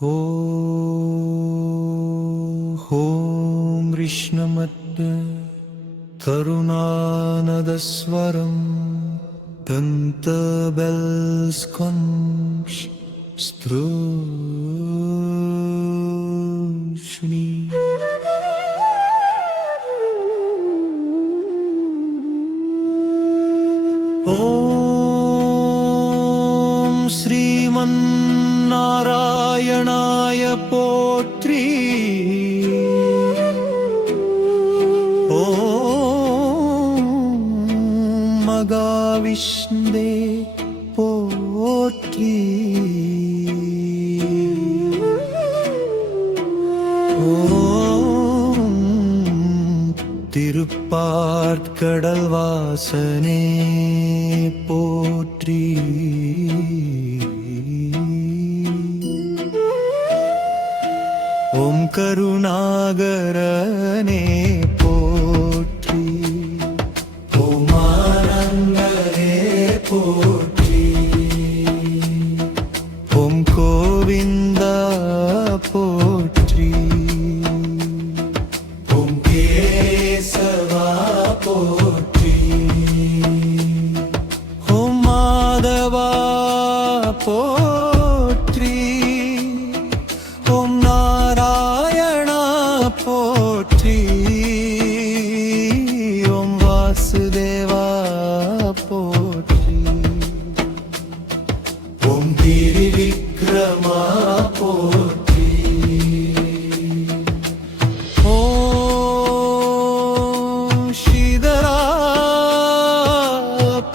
ॐ कृष्णमद्य करुणानदस्वरं दन्तबेल्स्कंश स्त्रोष्णी ॐ श्रीमन्नारायणाय पोत्री ॐ मगाविष्णुदे पोत्री ॐ तिरुप्पार्कடல் வாசனே போற்றி. ஓம் கருணாகரனே போற்றி. ஓம் ஆனந்தரே போற்றி. ஓம் கோவிந்தா போற்றி. ஓம் கேசவா போற்றி. ஓம் மாதவா போற்றி. ஓம் நாராயணா போற்றி. ஓம் வாசுதேவா போற்றி. ஓம் திரிவிக்ரமா போற்றி. ஓம் ஸ்ரீதரா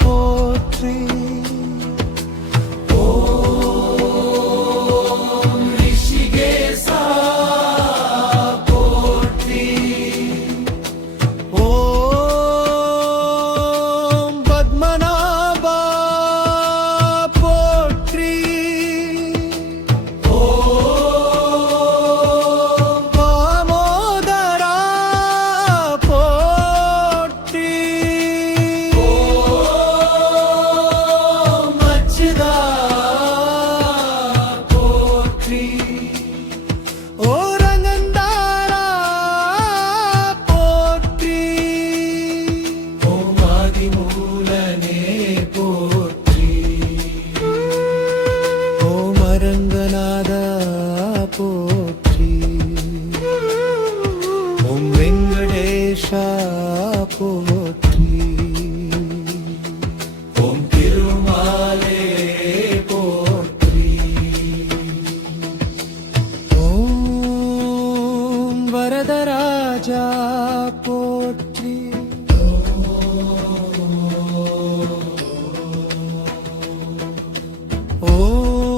போற்றி. ஓம் ரிஷிகேசா போற்றி. ஓம் பத்மநாபா போற்றி. ஓம் தாமோதரா போற்றி. ஓம் அச்சுதா போற்றி. ஓரங்கந்தாரா போற்றி. ஓம் ஆதிமூலனே போற்றி. ஓம் அரங்கநாதா போற்றி. ஓம் வெங்கடேஷா போற்றி. ஓம் திருமாலே போற்றி. ஓம் வரதராஜா போற்றி.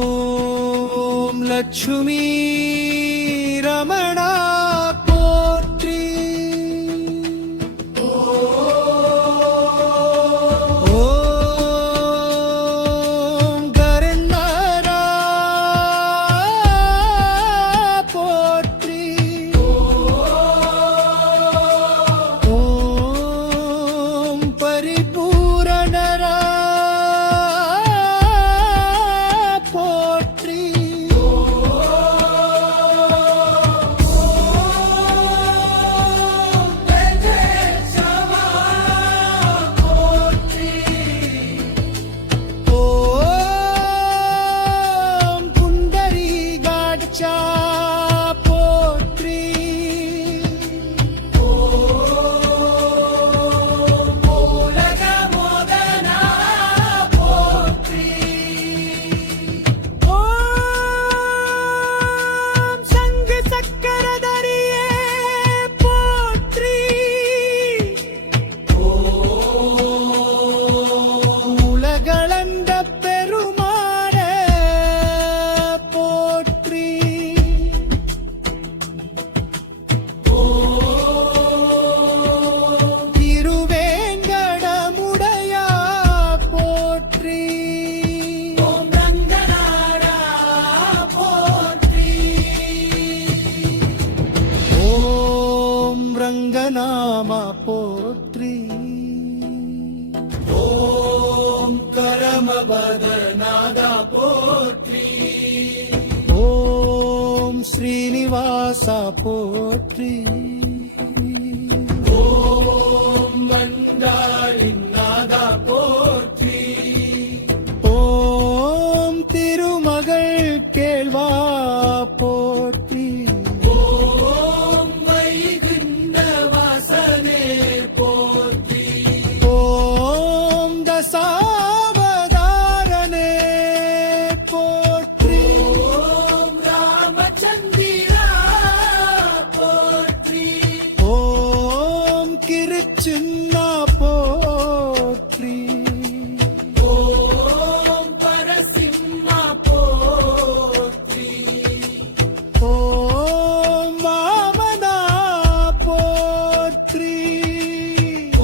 ஓம் லட்சுமி ரமணா போற்றி. ஓம் கரந்தரா போற்றி. ஓம் பரிபூரணரா போற்றி. ஓம் புண்டரீகாட்சா போற்றி. ஓம் உலகமோதனா போற்றி. ஓம் சங்கு சக்கரதரியே போற்றி. உலகளந்த பெருமானே போற்றி. ஸ்ரீனிவாசா போற்றி. ஓம் மண்டாளின் நாதா போற்றி. ஓம் திருமகள் கேள்வா போற்றி. ஓம் வைகுண்ட வாசனே போற்றி. ஓம் தசாவதாரனே போற்றி. ஓம் ராமச்சந்திரா போற்றி. ஓம் கிருச்சின்னா போற்றி. ஓம் பரசிம்மா போற்றி. ஓம் வாமனா போற்றி.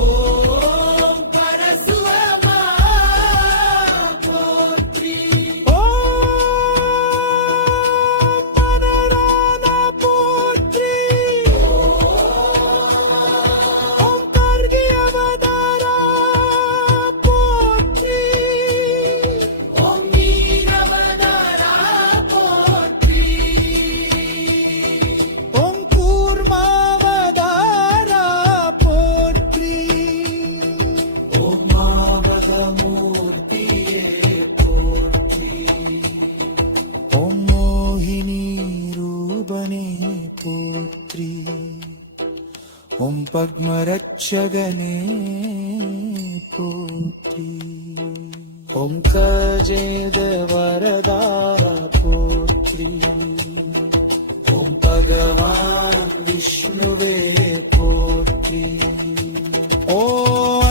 ஓம் பரசுராமா போற்றி. ஓம் மனராதா போற்றி. ஓம் கர்கி அவதாரா போற்றி. ஓம் வீரவதாரா போற்றி. ஓம் கூர்மாவதாரா போற்றி. ஓம் மாவதமூர்த்தியே போற்றி. ஓம் மோகினி ரூபனே போற்றி. ஓம் பத்மரட்சகனே போற்றி. ஓம் கஜேத வரதா போற்றி. ஓம் பகவான் விஷ்ணுவே போற்றி. ஓ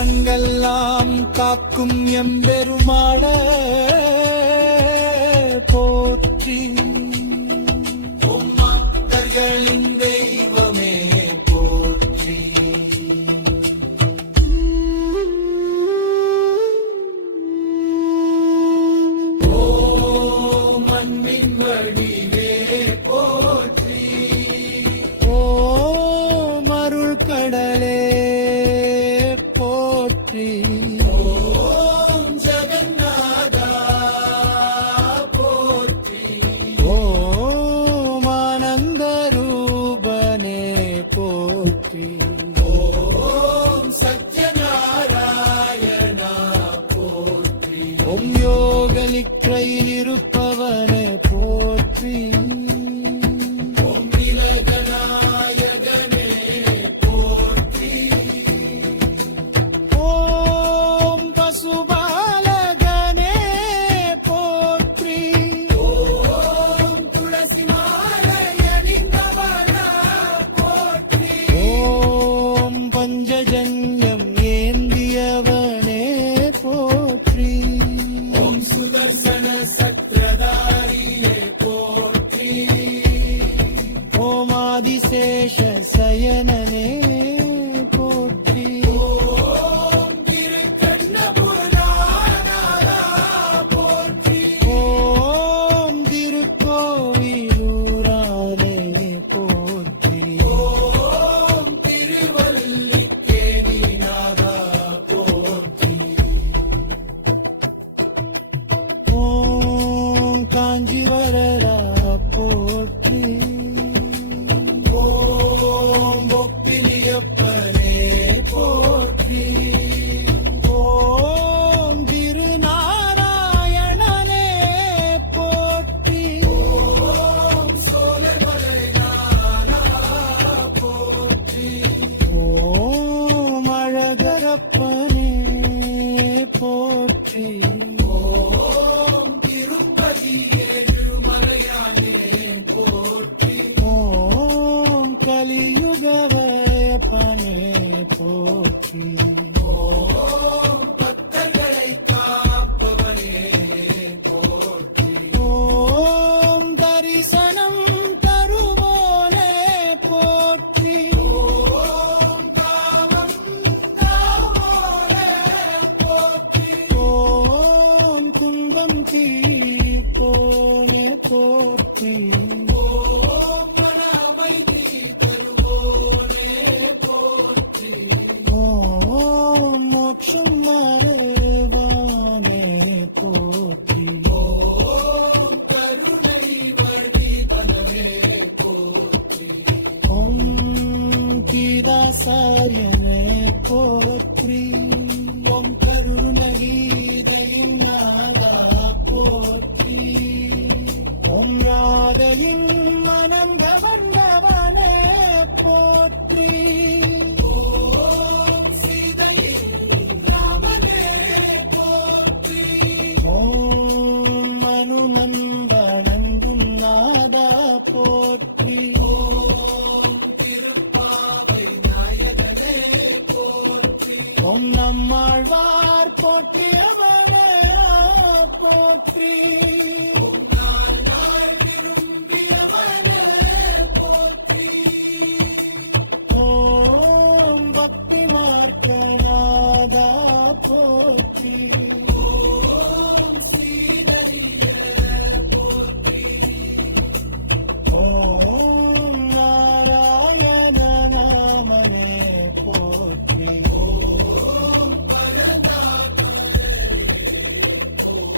அங்கெல்லாம் காக்கும் எம்பெருமாள போற்றி. ஓம் பக்தர்களின் தெய்வமே போற்றி. ஓம் அன்பின் வடிவே போற்றி. ஓம் அருள் கடலே போற்றி. ஓம் ஜெகநாதா போற்றி. ஓம் ஆனந்த ரூபனே போற்றி. ஓம் சத்யநாராயணா போற்றி. ஓம் யோக நித்ரையில் இருப்பவனே போற்றி. ஓம் விலகநாயகனே போற்றி. ஓம் பசுபாலகனே போற்றி. ஓம் துளசி மாலையணிந்தவனா போற்றி. ஓம் பஞ்சஜன்யம் ஏந்தியவனே போற்றி. ஓம் சுதர்சன சக்கரதாரியே போற்றி. ஓம் ஆதிசேஷ சயனனே போற்றி. ஓம் திருக்கண்ணபுரநாதா போற்றி. ஓம் திருக்கோவிலூரானே போற்றி. ஓம் திருவல்லிக்கேணிநாதா போற்றி. ஓம் காஞ்சிவரதா போற்றி. ஓம் பொப்பிலியப்பனே போற்றி. ஓம் திருநாராயணனே போற்றி. ஓம் சோலைமலைநாதா போற்றி. ஓம் அழகரப்பனே போற்றி. ஓம் திருப்பதி ஏழுமலையானே போற்றி. ஓம் கலியுகவயப்பனே போற்றி. ஓம் பக்தர்களை காப்பவனே போற்றி. ஓம் தரிசனம் தருவோனே போற்றி. ஓம் காவம் காவோனே போற்றி. ஓம் துன்பம் தீர்ப்போனே போற்றி. ஓம் மன அமைதி தருவோனே போற்றி. ஓம் மோட்சம் மறைவானே போற்றி. ஓம் கருணை வடிவனே பாதையின் மனம் கவர்ந்தவனே போற்றி. ஓம் சீதையின் ராமனே போற்றி. ஓம் அனுமன் வணங்கும் நாதா போற்றி. ஓம் திருப்பாவை நாயகனே போற்றி. ஓம் நம்மாழ்வார் போற்றியவனே போற்றி. ஓம் நான் விரும்பியவனே போற்றி. ஓம் பக்தி மார்க்கநாதா போற்றி. ஓம் சீதைய போற்றி. ஓம் நாராயண நாமனே போற்றி.